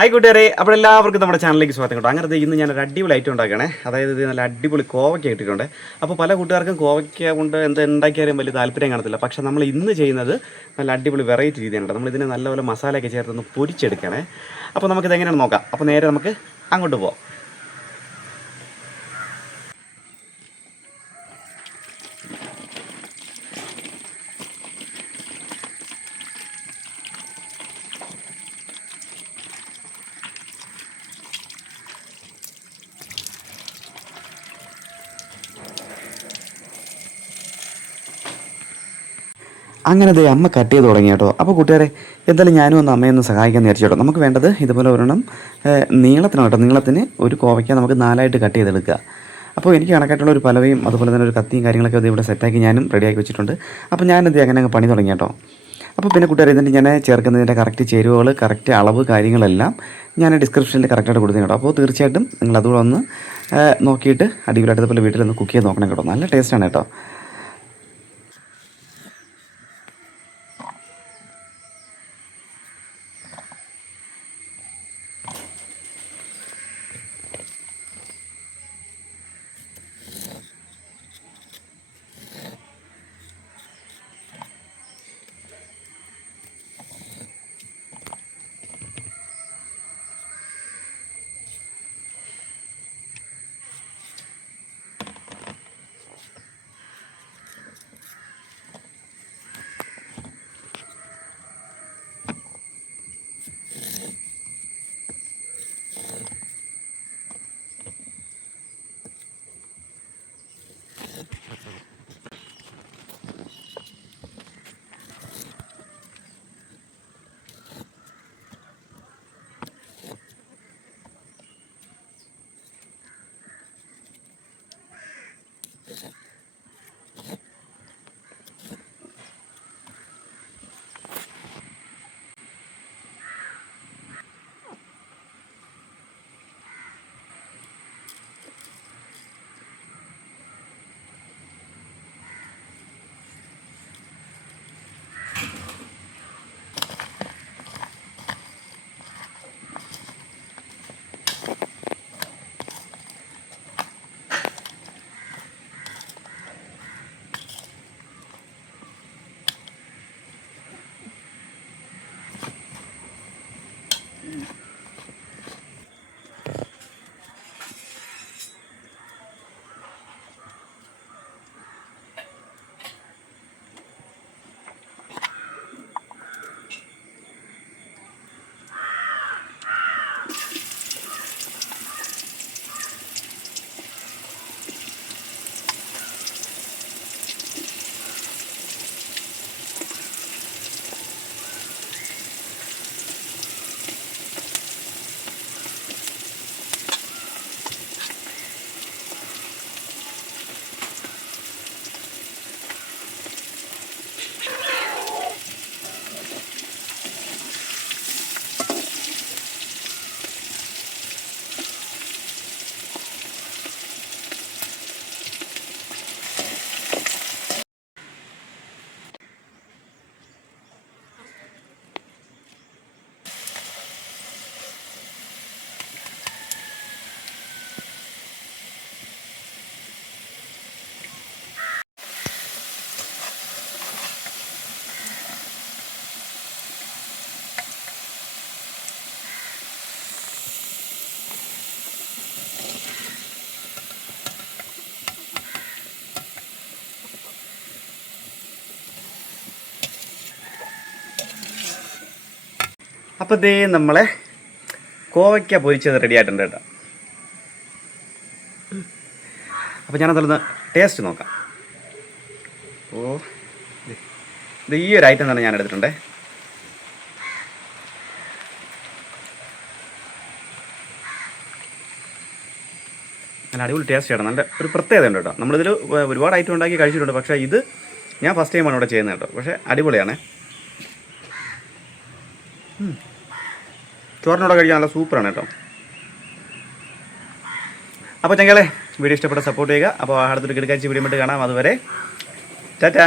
Hi കൂട്ടുകാരെ, അപ്പോൾ എല്ലാവർക്കും നമ്മുടെ ചാനലിലേക്ക് സ്വാഗതം കേട്ടോ. അങ്ങനെ ഇന്ന് ഞാനൊരു അടിപൊളി ഐറ്റം ഉണ്ടാക്കണേ. അതായത് ഇത് നല്ല അടിപൊളി കോവയ്ക്ക ഇട്ടിട്ടുണ്ട്. അപ്പോൾ പല കൂട്ടുകാർക്കും കോവയ്ക്ക കൊണ്ട് എന്താ ഉണ്ടാക്കിയാലും വലിയ താല്പര്യം കാണത്തില്ല. പക്ഷേ നമ്മൾ ഇന്ന് ചെയ്യുന്നത് നല്ല അടിപൊളി വെറൈറ്റി രീതിയാണ്. നമ്മളിതിനെ നല്ലപോലെ മസാലയൊക്കെ ചേർത്തൊന്ന് പൊരിച്ചെടുക്കണേ. അപ്പോൾ നമുക്കിത് എങ്ങനെയാണ് നോക്കാം. അപ്പോൾ നേരെ നമുക്ക് അങ്ങോട്ട് പോകാം. അങ്ങനെ ദേ അമ്മ കട്ട് ചെയ്ത് തുടങ്ങി കേട്ടോ. അപ്പോൾ കൂട്ടുകാരെ, എന്തായാലും ഞാനും ഒന്ന് അമ്മയൊന്ന് സഹായിക്കാൻ വിചാരിച്ചു കേട്ടോ. നമുക്ക് വേണ്ടത് ഇതുപോലെ ഒരെണ്ണം നീളത്തിനാണ് കേട്ടോ. നീളത്തിന് ഒരു കോവയ്ക്ക നമുക്ക് 4ആയിട്ട് കട്ട് ചെയ്തെടുക്കുക. അപ്പോൾ എനിക്ക് കണക്കായിട്ടുള്ള ഒരു പലവയും അതുപോലെ തന്നെ ഒരു കത്തിയും കാര്യങ്ങളൊക്കെ ഇവിടെ സെറ്റാക്കി ഞാനും റെഡിയാക്കി വെച്ചിട്ടുണ്ട്. അപ്പോൾ ഞാനെന്ത് അങ്ങനെ അങ്ങ് പണി തുടങ്ങി കേട്ടോ. അപ്പോൾ പിന്നെ കൂട്ടുകാരെ, ഇതിൻ്റെ ഞാൻ ചേർക്കുന്നതിൻ്റെ കറക്റ്റ് ചേരുവകൾ, കറക്റ്റ് അളവ് കാര്യങ്ങളെല്ലാം ഞാൻ ഡിസ്ക്രിപ്ഷനിൽ കറക്റ്റായിട്ട് കൊടുത്തു കേട്ടോ. അപ്പോൾ തീർച്ചയായിട്ടും നിങ്ങൾ അതുകൂടെ ഒന്ന് നോക്കിയിട്ട് അടിപൊളിയായിട്ട് ഇതുപോലെ വീട്ടിലൊന്ന് കുക്ക് ചെയ്ത് നോക്കണം കേട്ടോ. നല്ല ടേസ്റ്റാണ് കേട്ടോ. അപ്പോൾ ദേ നമ്മളെ കോവയ്ക്ക പൊരിച്ചത് റെഡി ആയിട്ടുണ്ട് കേട്ടോ. അപ്പോൾ ഞാനതൊന്ന് ടേസ്റ്റ് നോക്കാം. ഓ, ഇത് ഈ ഒരു ഐറ്റം തന്നെ ഞാൻ എടുത്തിട്ടുണ്ടേ. നല്ല അടിപൊളി ടേസ്റ്റ് ആണ്. നല്ല ഒരു പ്രത്യേകത ഉണ്ട് കേട്ടോ. നമ്മളിതിൽ ഒരുപാട് ഐറ്റം ഉണ്ടാക്കി കഴിച്ചിട്ടുണ്ട്, പക്ഷേ ഇത് ഞാൻ ഫസ്റ്റ് ടൈമാണ് ഇവിടെ ചെയ്യുന്നത് കേട്ടോ. പക്ഷേ അടിപൊളിയാണ്. ചോറിനോടെ കഴിക്കാൻ നല്ല സൂപ്പറാണ് കേട്ടോ. അപ്പോൾ ചങ്ങളെ, വീഡിയോ ഇഷ്ടപ്പെട്ട സപ്പോർട്ട് ചെയ്യുക. അപ്പോൾ അടുത്തൊരു കിടക്കാഴ്ച വീഡിയോ കാണാം. അതുവരെ ടാറ്റാ.